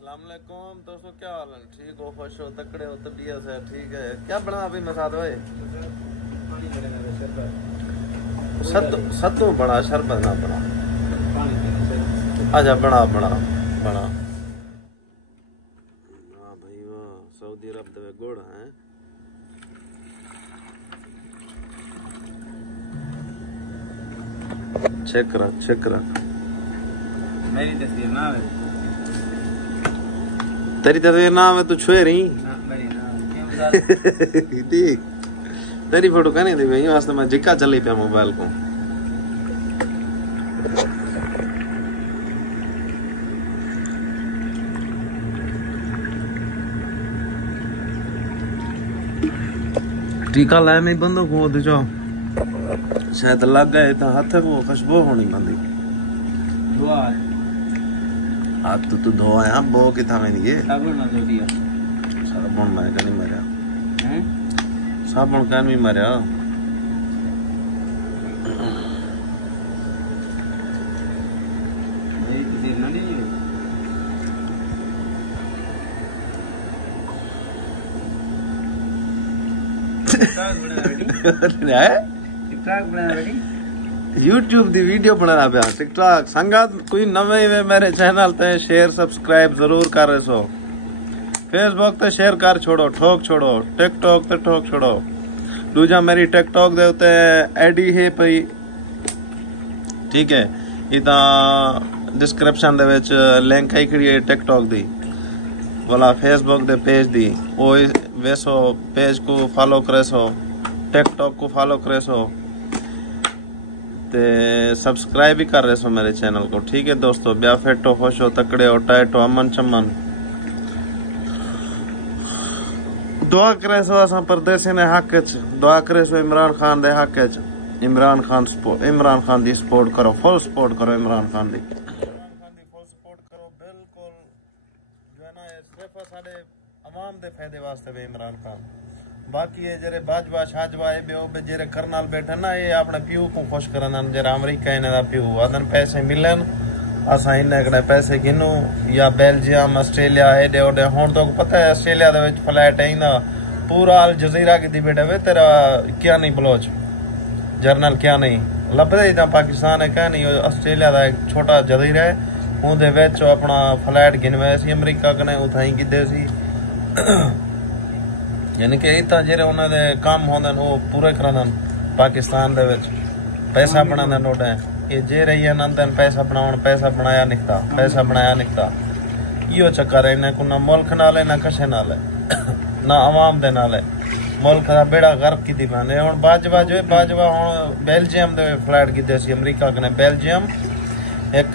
अस्सलाम वालेकुम दोस्तों, क्या हाल है? ठीक हो, खुश हो, तकड़े हो, तबीयत है ठीक है? क्या बना अभी मसाद भाई? सत्तू बड़ा शरबत ना बना। अच्छा बना बना बना। हाँ भाई वाह, सऊदी अरब दे गुड़ है। चेक रख मेरी तस्वीर ना है। तेरी तस्वीर ना है, तू छुए रही ठीक। तेरी फोटो कहने दी भाई, वास्ते मैं जिक्का चली पे मोबाइल को। टीका लाया नहीं बंदों को जो शायद लग गए तो हाथ को खुशबू होनी बंदी। हाथ तो धो आया, बो किथा में नहीं ये साबुन मैं नहीं मरिया, साबुन का नहीं मरिया। यूट्यूब दी वीडियो बनाना पे टिकटॉक संगत कोई नवे वे मेरे चैनल ते शेयर सब्सक्राइब जरूर कर रहे सो। फेसबुक ते शेयर कर छोड़ो, ठोक छोड़ो, टिकटॉक ते ठोक छोड़ो। दूजा मेरी टिकटॉक दे उत्ते आईडी है पई, ठीक है? इदा डिस्क्रिप्शन दे विच लिंक है खड़ी है टिकटॉक दी वाला, फेसबुक दे पेज दी ओ वैसो पेज को फॉलो करे सो, टिकटॉक को फॉलो करे सो ते सब्सक्राइब भी कर रहे सो मेरे चैनल को, ठीक है दोस्तों? ब्या फेटो, खुश हो, तकड़े हो, टाइट हो, अमन चमन। दुआ करे सो असा परदेसी ने हक च, दुआ करे सो इमरान खान दे हक च। इमरान खान दी सपोर्ट करो, फुल सपोर्ट करो इमरान खान दी फुल सपोर्ट करो बिल्कुल। जो है ना सिर्फ साडे अवाम दे फायदे वास्ते वे इमरान खान। बाकी ये जेरे बाजवा छाजवा ए बे जेरे करनाल बैठे ना, ये अपने प्यू को खुश करन। जेरा अमेरिका इने दा प्यू आदन पैसे मिलन, असा इने कने पैसे गिनू या बेल्जियम ऑस्ट्रेलिया एडे ओडे। हुन तो पता है ऑस्ट्रेलिया दे विच फ्लैट है ना पूरा अल जजीरा की दी बैठे वे। तेरा क्या नहीं बलोच जर्नल क्या नहीं लभदे ही पाकिस्तान है, क्या नहीं ऑस्ट्रेलिया दा एक छोटा जजीरा है, उहदे विच अपना फ्लैट गिनवे सी अमेरिका कने उथाई गिदे सी। यानी कि इतना जेरे उन्होंने काम होंदे वो पूरे करन पाकिस्तान दे विच पैसा बनाने नोट है। ये जे रही है नंदन पैसा बनाउन, पैसा बनाया निकता, पैसा बनाया निकता। यो चक्कर है इन्हें को, ना मुल्क नाल है ना कशे नाल है ना अवाम दे नाल है। मुल्क दा बेड़ा गर्क की मैंने हुन बाजवा जो बाजवा हुन बेल्जियम दे फ्लैट कीते सी अमेरिका कने। बेल्जियम एक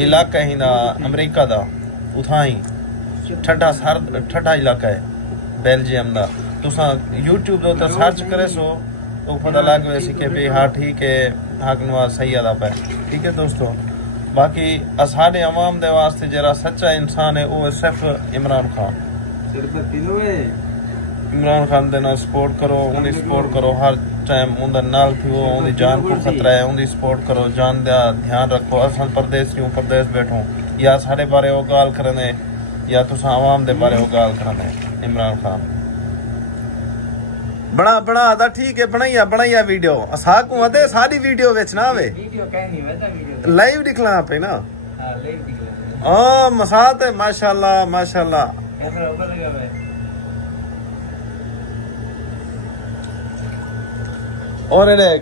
इलाका ही ना अमेरिका दा, उथाई ठंडा इलाका है बेल्जियम दा। तुसा यूट्यूब दे उते सर्च करे सो तो पता लग वैसी के भी हाँ ठीक है, हक नवाज सही अदा पे, ठीक है दोस्तों? बाकी असाडे अवाम दे वास्ते जरा सच्चा इंसान है वो सिर्फ इमरान खान। इमरान खान दे ना सपोर्ट करो, उन्हें सपोर्ट करो हर टाइम, उनके नाल थी वो, उनकी जान को खतरा है, उनकी सपोर्ट करो, जान दा ध्यान रखो। असल परदेश क्यों परदेश बैठो या साढ़े बारे वो गाल करने या तुसा अवाम दे बारे वो गाल करने। इमरान खान बना बना दा ठीक है, बनाइया बनाइया वीडियो असा को आते सारी वीडियो विच ना आवे, वीडियो कहनी वदा वीडियो लाइव दिखला पे ना। हां लाइव दिखला। हां मसात है माशाल्लाह माशाल्लाह। कैमरा ऊपर लगा है। और रे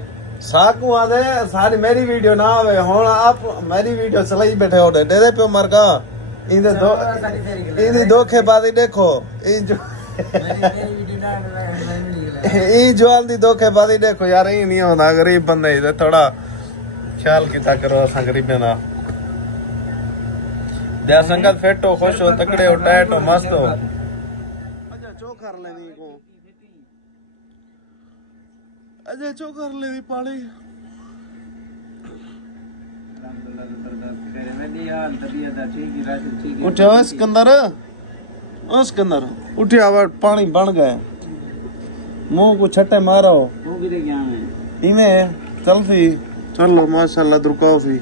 साकू आदे सारी मेरी वीडियो ना आवे, हुन आप मेरी वीडियो चलाई बैठे हो, दे पे मर का इंदे दो इंदी धोखेबाजी देखो। ई जो आंदी धोखेबाजी देखो यार, ई नहीं होंदा गरीब बंदे इधर थोड़ा ख्याल किता करो असा गरीबे ना। दया संगत फिट हो, खुश हो, तकड़े हो, टाइट हो, मस्त हो। अच्छा चो कर लेनी को, अच्छा चो कर लेनी पानी। उठे सिकंदर, ओ सिकंदर उठे, अब पानी बन गए, मुंह को छट्टे मारो। इमे चल सी चलो माशाल्लाह दुर्काओ सी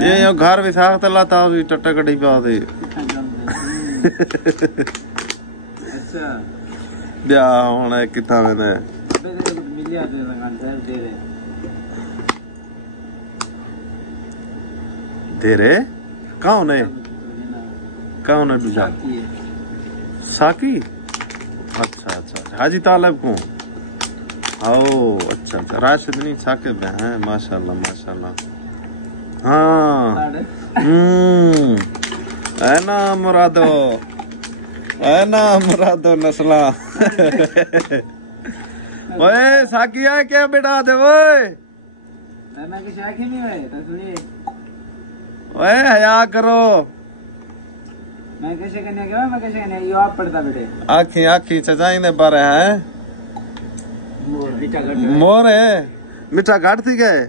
ये घर भी साख तला था भी टट्टा कड़ी पा दे अच्छा ब्याह होना है कितना मैंने मिलिया दे रहे दे रे कौन है दूजा साकी अच्छा अच्छा हाजी तालब को ओ अच्छा अच्छा राशिद नहीं साकिब है माशाल्लाह माशाल्लाह हाँ है ना मुरादो नस्ला ओए साकिया क्या बेटा दे ओए ओए हया करो मैं कैसे करने यो आप पढ़ता बेटे आखी चचाई ने पर है मोर है मिठा घाट थी गए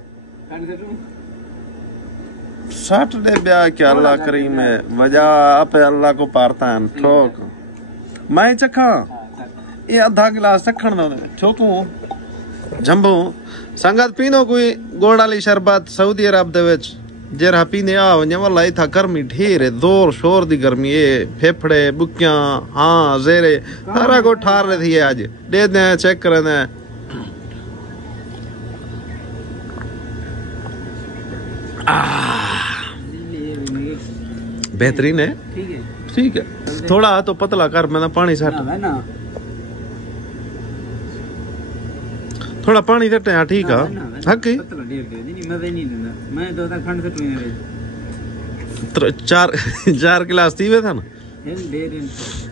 सैटरडे ब्याह क्या अल्लाह करीम है वजह आप अल्लाह को पारता है ठोक मैं चखा ये आधा गिलास चखण दो ठोकू जंबू संगत पीनो कोई गोड़ वाली शरबत सऊदी अरब दे विच जेरा पीने आ वने वाला इथा गर्मी ढेर है जोर शोर दी गर्मी है फेफड़े बुक्कियां हाँ जेरे सारा को ठार रही है आज दे दे चेक कर दे बेहतरीन है ठीक है थोड़ा तो पतला कर मैं पानी सट थोड़ा पानी सटे हाँ ठीक है हकी चार गिलास थी वे था ना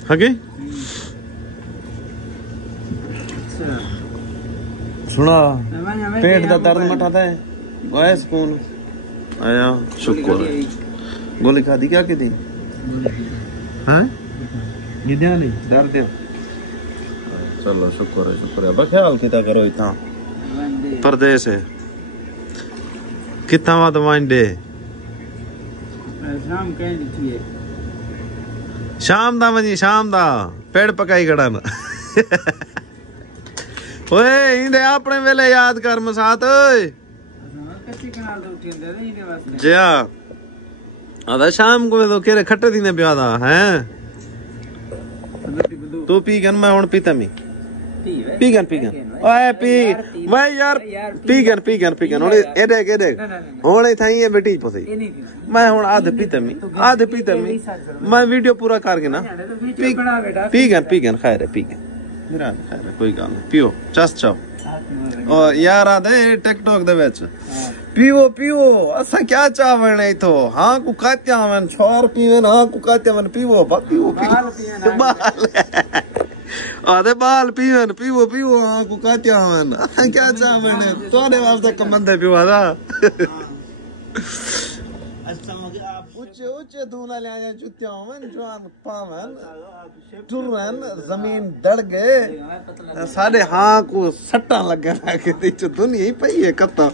हकी सुना पेट का दर्द मटाता है गए सुकून आया शुक्र गोली खा दी क्या की थी हाँ नहीं दर्द है चलो शुक्र है बस ख्याल कितना करो इतना परदेश है कितना वाद वांडे शाम दा वजी शाम दा पेड़ पकाई गड़न ओए इंदे अपने वेले याद कर मसात ओए जया आधा शाम को तो केरे खट्टे थी ने ब्याह दा हैं तू पी गन मैं हुन पीता मी पीगन ओए पी मैं यार पीगन ओले एडे होने थाई ये बेटी पसी मैं हुन आधे पीता मी मैं वीडियो पूरा करके ना पीगन खैर है पीगन मेरा खैर है कोई गल नहीं पियो चस चाओ ओ यार आधे टिकटॉक दे विच पियो असा क्या चावण है तो हां को कात्या मन छोर पीवे ना को कात्या मन पियो बाल आधे बाल पीवन पियो हां को कात्या मन असा क्या चावण है तोरे वास्ते कमंदे पियो आदा ऊंचे धूना ले आया जुत्तियां मन जवान पावन टुरन जमीन दड़ गए साडे हां को सट्टा लगे के नीचे दुनिया ही पई है कत्ता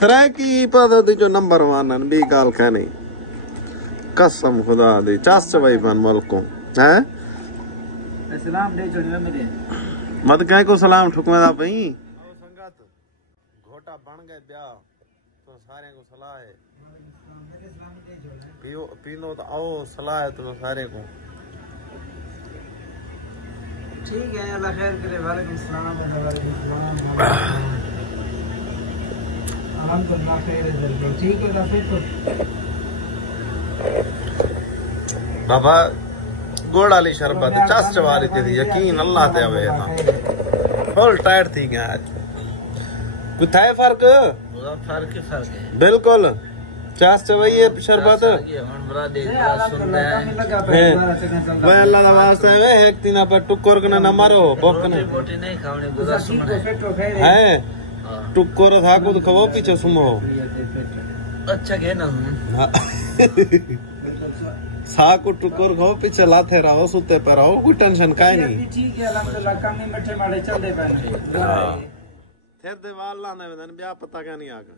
थरा की पद जो नंबर 1 बी गाल कहनी कसम खुदा दी चास चवाई बन मलको हैं सलाम दे छोड़ियो मेरे मत कह को सलाम ठुकवेदा पई संगत घोटा बन गए ब्याह तो सारे को सलाह है पीनो तो आओ सलाह है तो सारे को ठीक है अल्लाह खैर करे वालेकुम सलाम हम तो ना खैर है ठीक है फिर तो बाबा गोड़ वाली शरबत चस चवारी थी यकीन अल्लाह ते आवे ना फुल टाइट थी गया आज कुछ है फर्क है बिल्कुल चस चवाई है शरबत वे अल्लाह दा वास्ते वे एक दिन पर टुक्कर कने न मारो भूख ने रोटी नहीं खावनी गुदा सुने है टुक्कर था को खवो पीछे सुमो अच्छा के ना साकु टुकुर खो पीछे लाथे रहो सुते पे रहो कोई टेंशन काई नहीं ठीक है अल्हम्दुलिल्लाह कम ही मिठे माड़े चल दे पे हां फिर दे वाल लाने ब्याह पता क्या नहीं आगा